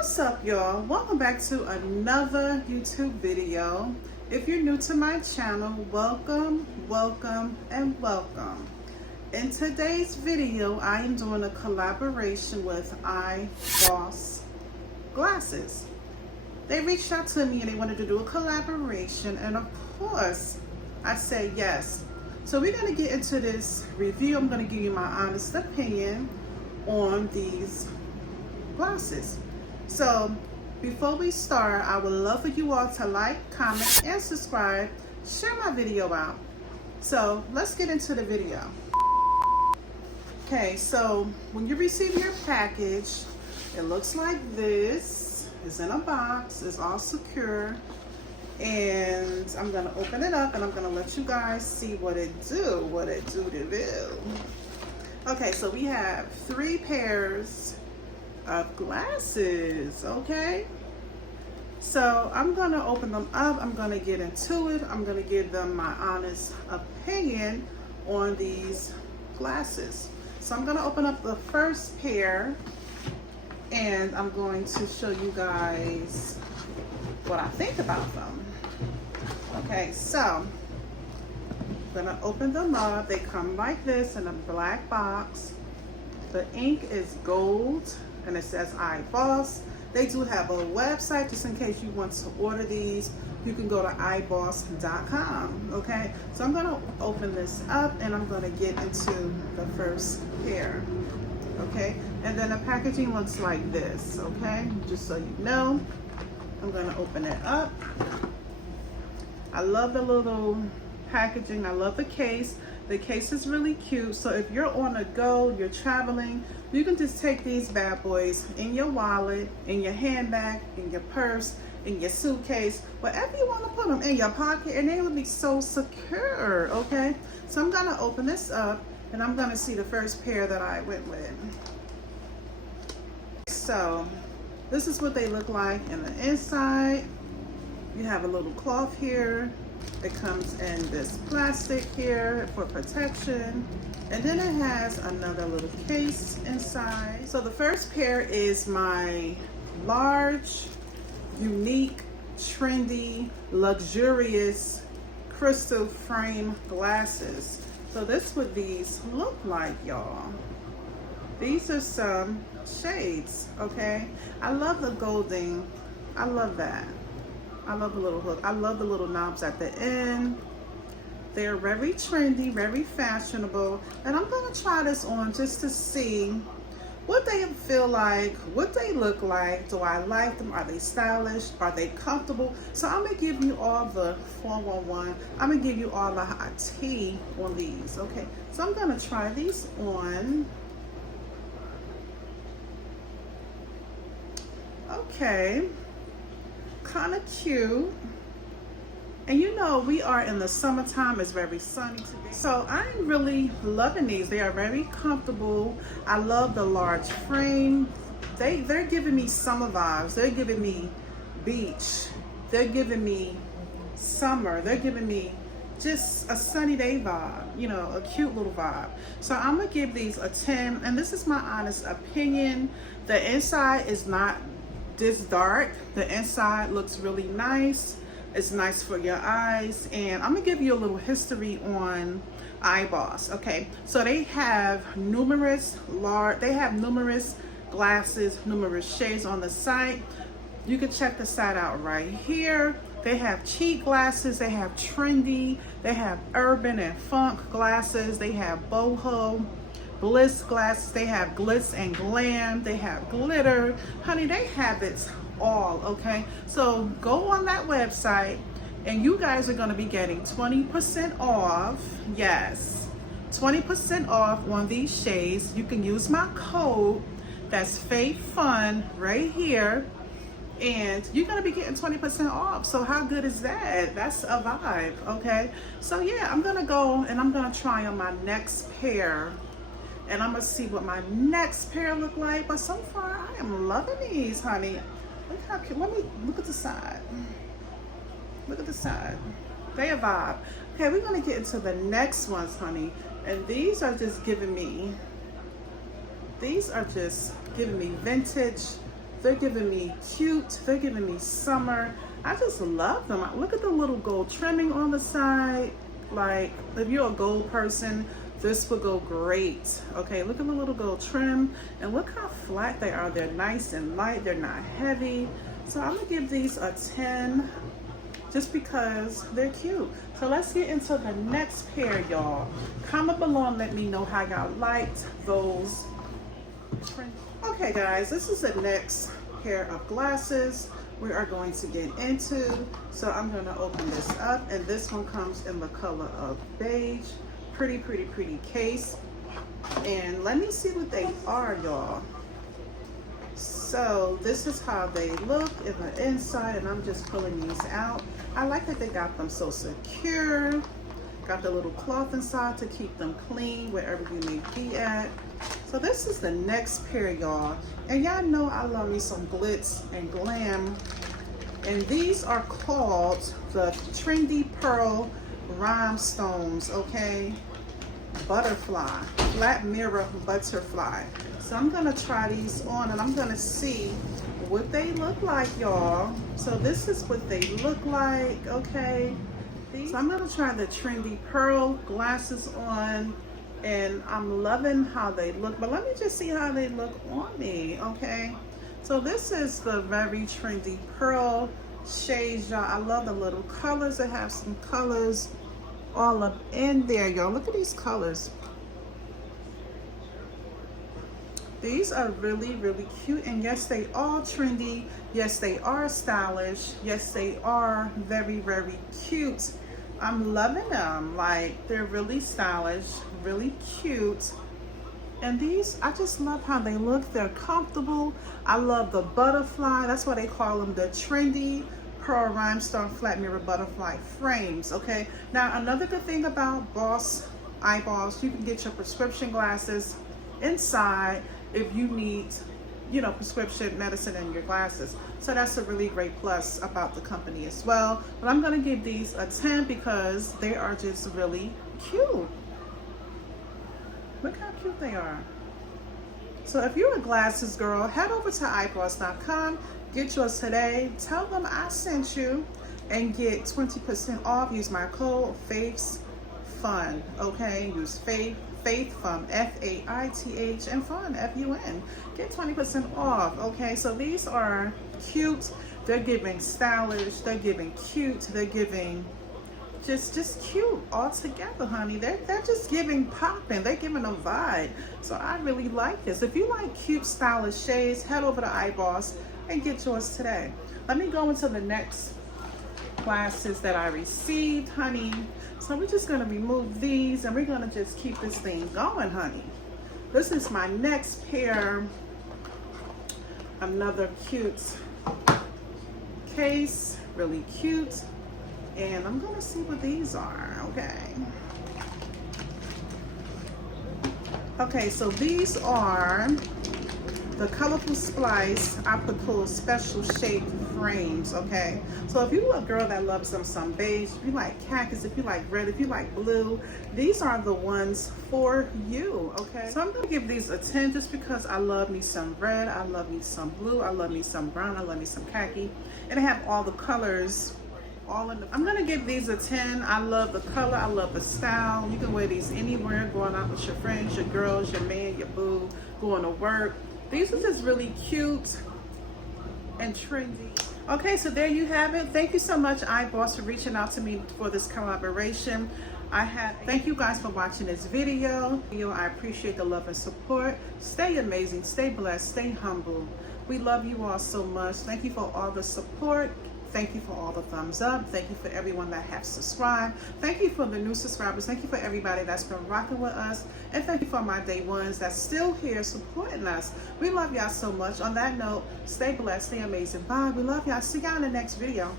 What's up, y'all? Welcome back to another YouTube video. If you're new to my channel, welcome, and welcome. In today's video, I am doing a collaboration with EyeBoss glasses. They reached out to me and they wanted to do a collaboration, and of course, I said yes. So we're going to get into this review. I'm going to give you my honest opinion on these glasses. So before we start, I would love for you all to like, comment, and subscribe. Share my video out. So let's get into the video. Okay, so when you receive your package, it looks like this. It's in a box. It's all secure. And I'm going to open it up and I'm going to let you guys see what it do to do. Okay, so we have 3 pairs of glasses. Okay, so I'm gonna open them up. I'm gonna get into it. I'm gonna give them my honest opinion on these glasses. So I'm gonna open up the first pair and I'm going to show you guys what I think about them. Okay, so I'm gonna open them up. They come like this in a black box. The ink is gold and it says EyeBoss. They do have a website just in case you want to order these. You can go to eyeboss.com. Okay, so I'm going to open this up and I'm going to get into the first pair. Okay, and then the packaging looks like this. Okay, just so you know, I'm going to open it up. I love the little packaging. I love the case. The case is really cute. So if you're on a go, you're traveling, you can just take these bad boys in your wallet, in your handbag, in your purse, in your suitcase, wherever you want to put them, in your pocket, and they will be so secure. Okay, so I'm gonna open this up and I'm gonna see the first pair that I went with. So this is what they look like in the inside. You have a little cloth here. It comes in this plastic here for protection. And then it has another little case inside. So the first pair is my large, unique, trendy, luxurious crystal frame glasses. So this is what these look like, y'all. These are some shades, okay? I love the golding. I love that. I love the little hook. I love the little knobs at the end. They're very trendy, very fashionable. And I'm gonna try this on just to see what they feel like, what they look like. Do I like them? Are they stylish? Are they comfortable? So I'm gonna give you all the 411. I'm gonna give you all the hot tea on these, okay? So I'm gonna try these on. Okay. Kind of cute. And you know, we are in the summertime. It's very sunny today. So I'm really loving these. They are very comfortable. I love the large frame. They're giving me summer vibes. They're giving me beach. They're giving me summer. They're giving me just a sunny day vibe, you know, a cute little vibe. So I'm gonna give these a 10, and this is my honest opinion. The inside is not this dark. The inside looks really nice. It's nice for your eyes. And I'm gonna give you a little history on EyeBoss. Okay, so they have numerous glasses, numerous shades on the site. You can check the site out right here. They have cheap glasses, they have trendy, they have urban and funk glasses, they have boho, bliss glasses, they have glitz and glam, they have glitter. Honey, they have it all, okay? So go on that website and you guys are gonna be getting 20% off. Yes, 20% off on these shades. You can use my code, that's FaithFun right here, and you're gonna be getting 20% off. So how good is that? That's a vibe, okay? So yeah, I'm gonna go and I'm gonna try on my next pair and I'm gonna see what my next pair look like. But so far, I am loving these, honey. Look how cute. Let me look at the side. Look at the side. They a vibe. Okay, we're gonna get into the next ones, honey. And these are just giving me vintage They're giving me cute. They're giving me summer. I just love them. Look at the little gold trimming on the side. Like, if you're a gold person, this would go great. Okay, look at the little gold trim, and look how flat they are. They're nice and light. They're not heavy. So I'm gonna give these a 10 just because they're cute. So let's get into the next pair, y'all. Comment below and let me know how y'all liked those. Okay guys, this is the next pair of glasses we are going to get into. So I'm gonna open this up, and this one comes in the color of beige. Pretty case. And let me see what they are, y'all. So this is how they look in the inside, and I'm just pulling these out. I like that they got them so secure. Got the little cloth inside to keep them clean wherever you may be at. So this is the next pair, y'all. And y'all know I love me some glitz and glam. And these are called the Trendy Pearl Rhinestones, okay? Butterfly, flat mirror butterfly. So I'm gonna try these on, and I'm gonna see what they look like, y'all. So this is what they look like, okay? So I'm gonna try the Trendy Pearl glasses on, and I'm loving how they look, but let me just see how they look on me, okay? So this is the very Trendy Pearl shades, y'all. I love the little colors. They have some colors all up in there, y'all. Look at these colors. These are really cute, and yes, they are trendy. Yes, they are stylish. Yes, they are very cute. I'm loving them. Like, they're really stylish, really cute. And these, I just love how they look. They're comfortable. I love the butterfly. That's why they call them the Trendy Pearl Rhinestone Flat Mirror Butterfly frames, okay? Now, another good thing about EyeBoss, you can get your prescription glasses inside if you need, you know, prescription medicine in your glasses. So that's a really great plus about the company as well. But I'm gonna give these a 10 because they are just really cute. Look how cute they are. So if you're a glasses girl, head over to EyeBoss.com, get yours today. Tell them I sent you and get 20% off. Use my code FAITHFUN, okay? Use FAITHFUN, F-A-I-T-H, and FUN, F-U-N. Get 20% off, okay? So these are cute. They're giving stylish. They're giving cute. They're giving just cute all together, honey. They're just giving popping. They're giving a vibe. So I really like this. If you like cute stylish shades, head over to EyeBoss and get yours today. Let me go into the next glasses that I received, honey. So we're just gonna remove these, and we're gonna just keep this thing going, honey. This is my next pair. Another cute case, really cute. And I'm gonna see what these are, okay? Okay, so these are the Colorful Splice Optical Special Shape Frames, okay? So if you're a girl that loves some beige, if you like khakis, if you like red, if you like blue, these are the ones for you, okay? So I'm gonna give these a 10 just because I love me some red, I love me some blue, I love me some brown, I love me some khaki, and I have all the colors all in the. I'm gonna give these a 10. I love the color, I love the style. You can wear these anywhere, going out with your friends, your girls, your man, your boo, going to work. These are just really cute and trendy. Okay, so there you have it. Thank you so much, EyeBoss, for reaching out to me for this collaboration. Thank you guys for watching this video. I appreciate the love and support. Stay amazing, stay blessed, stay humble. We love you all so much. Thank you for all the support. Thank you for all the thumbs up. Thank you for everyone that has subscribed. Thank you for the new subscribers. Thank you for everybody that's been rocking with us. And thank you for my day ones that's still here supporting us. We love y'all so much. On that note, stay blessed, stay amazing. Bye. We love y'all. See y'all in the next video.